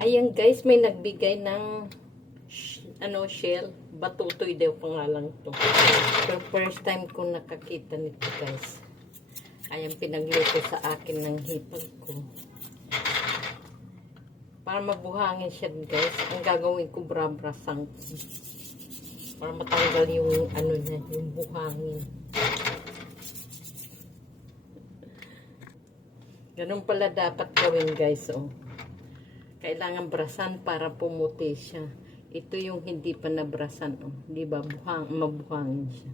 Ayan guys, may nagbigay ng ano shell. Batutoy daw pangalan to. Pero first time ko nakakita nito guys. Ayan pinagluto sa akin ng hipag ko. Para mabuhangin siya guys, ang gagawin ko brabrasang ko. Para matanggal yung ano niya, yung buhangin. Ganun pala dapat gawin guys, oh. Kailangan brasan para pumuti siya. Ito yung hindi pa nabrasan, oh. Di ba? Buhang, mabuhangin siya.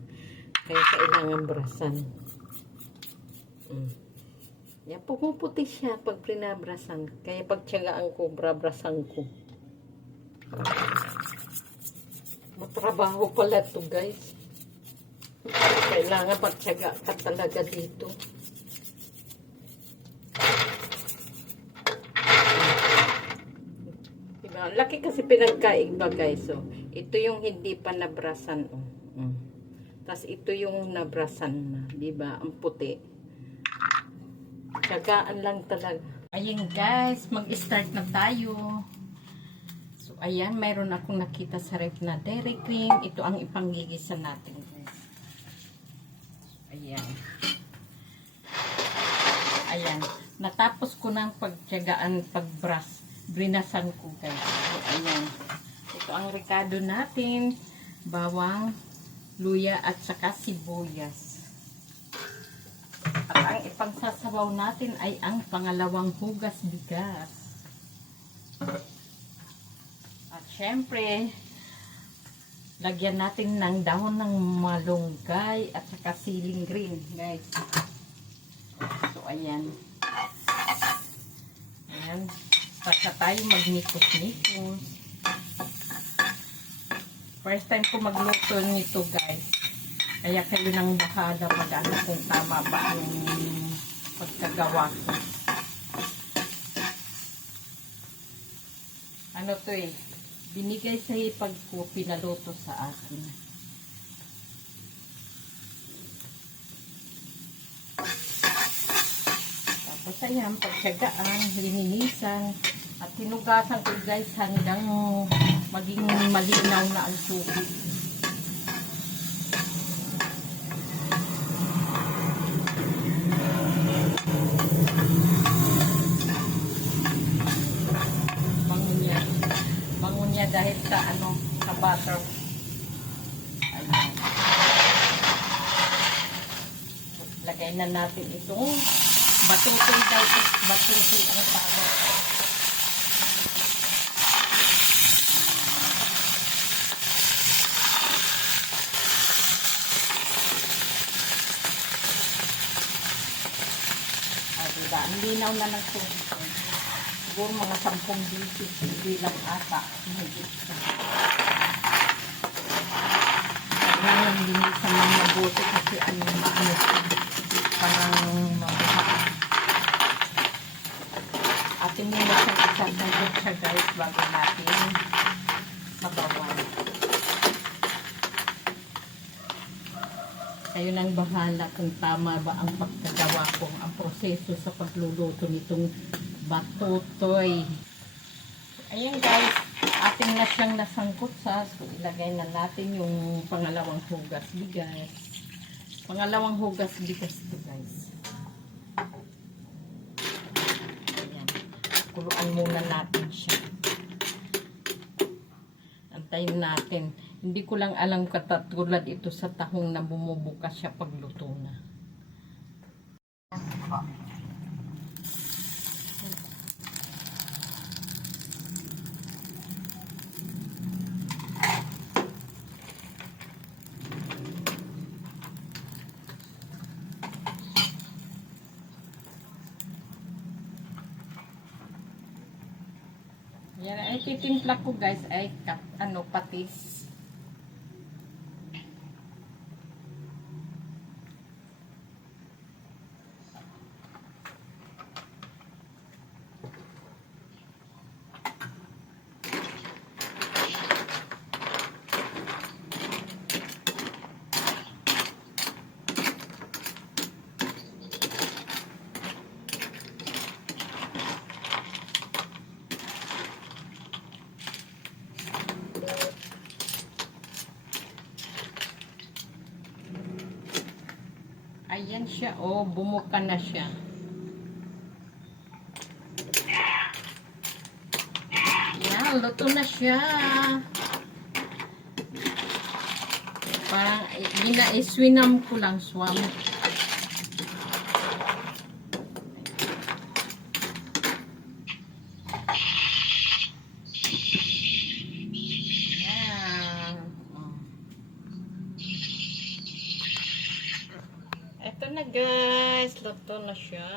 Kaya kailangan brasan. Mm. Yan, pumuputi siya pag prinabrasan. Kaya pag tiyagaan ko, brabrasan ko. Matrabaho pala to guys. Kailangan pagtiyaga ka talaga dito. Diba? Laki kasi pinagkaiba guys. So, ito yung hindi pa nabrasan. Oh. Mm. Tapos ito yung nabrasan na. Diba? Ang puti. Tsagaan lang talaga. Ayun guys, mag-start na tayo. So ayan, mayroon akong nakita sa ref na dairy cream. Ito ang ipanggigisa natin guys. Ayan. Ayan. Natapos ko ng pagtyagaan pagbras. Brinasan ko guys. So, ayan. Ito ang rekado natin. Bawang, luya at saka sibuyas. At ang ipagsasabaw natin ay ang pangalawang hugas bigas. At syempre, lagyan natin ng dahon ng malunggay at saka siling green, guys. So, ayan. Ayan. Basta tayo magnikos-nikos. First time ko magluto nito, guys. Kaya kayo nang bahala mag-ano kung tama ba ang pagkagawa ko. Ano to eh, binigay sa hipag ko, pinaluto sa akin. Tapos ayan, pagtsagaan, lininisan, at tinugasan ko guys hanggang maging malinaw na ang tubig. bangon niya. Dahil sa ano, sa butter. Ayan. Lagay na natin itong batutoy daw ito. Batutoy ang tawag. Diba? Ang linaw na ng tubig. Siguro mga sampung bisis, hindi lang ata. Higit sa. Kailangan linisan ng mabuti kasi ano maano. Parang mabuha. Atin muna siyang isasagot siya guys bago natin Kayo nang bahala kung tama ba ang pagkagawa ko, ang proseso sa pagluluto nitong batutoy. Ayan guys, ating na siyang nasangkot sa, so ilagay na natin yung pangalawang hugas bigas. Pangalawang hugas bigas to guys. Ayan, kuluan muna natin siya. Antayin natin. Hindi ko lang alam katatulad ito sa tahong na bumubukas siya pagluto na. Yan ay titimpla ko guys ay kat, ano patis. Siya. Oh, bumuka na siya. Yan, luto na siya. Parang, gina, iswinam ko lang, swam. Na guys, luto na siya.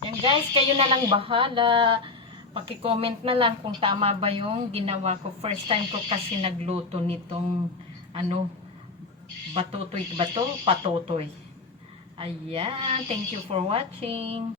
Yan guys, kayo na lang bahala. Paki-comment na lang kung tama ba yung ginawa ko. First time ko kasi nagluto nitong ano, batutoy, bato, patutoy. Ayan, thank you for watching.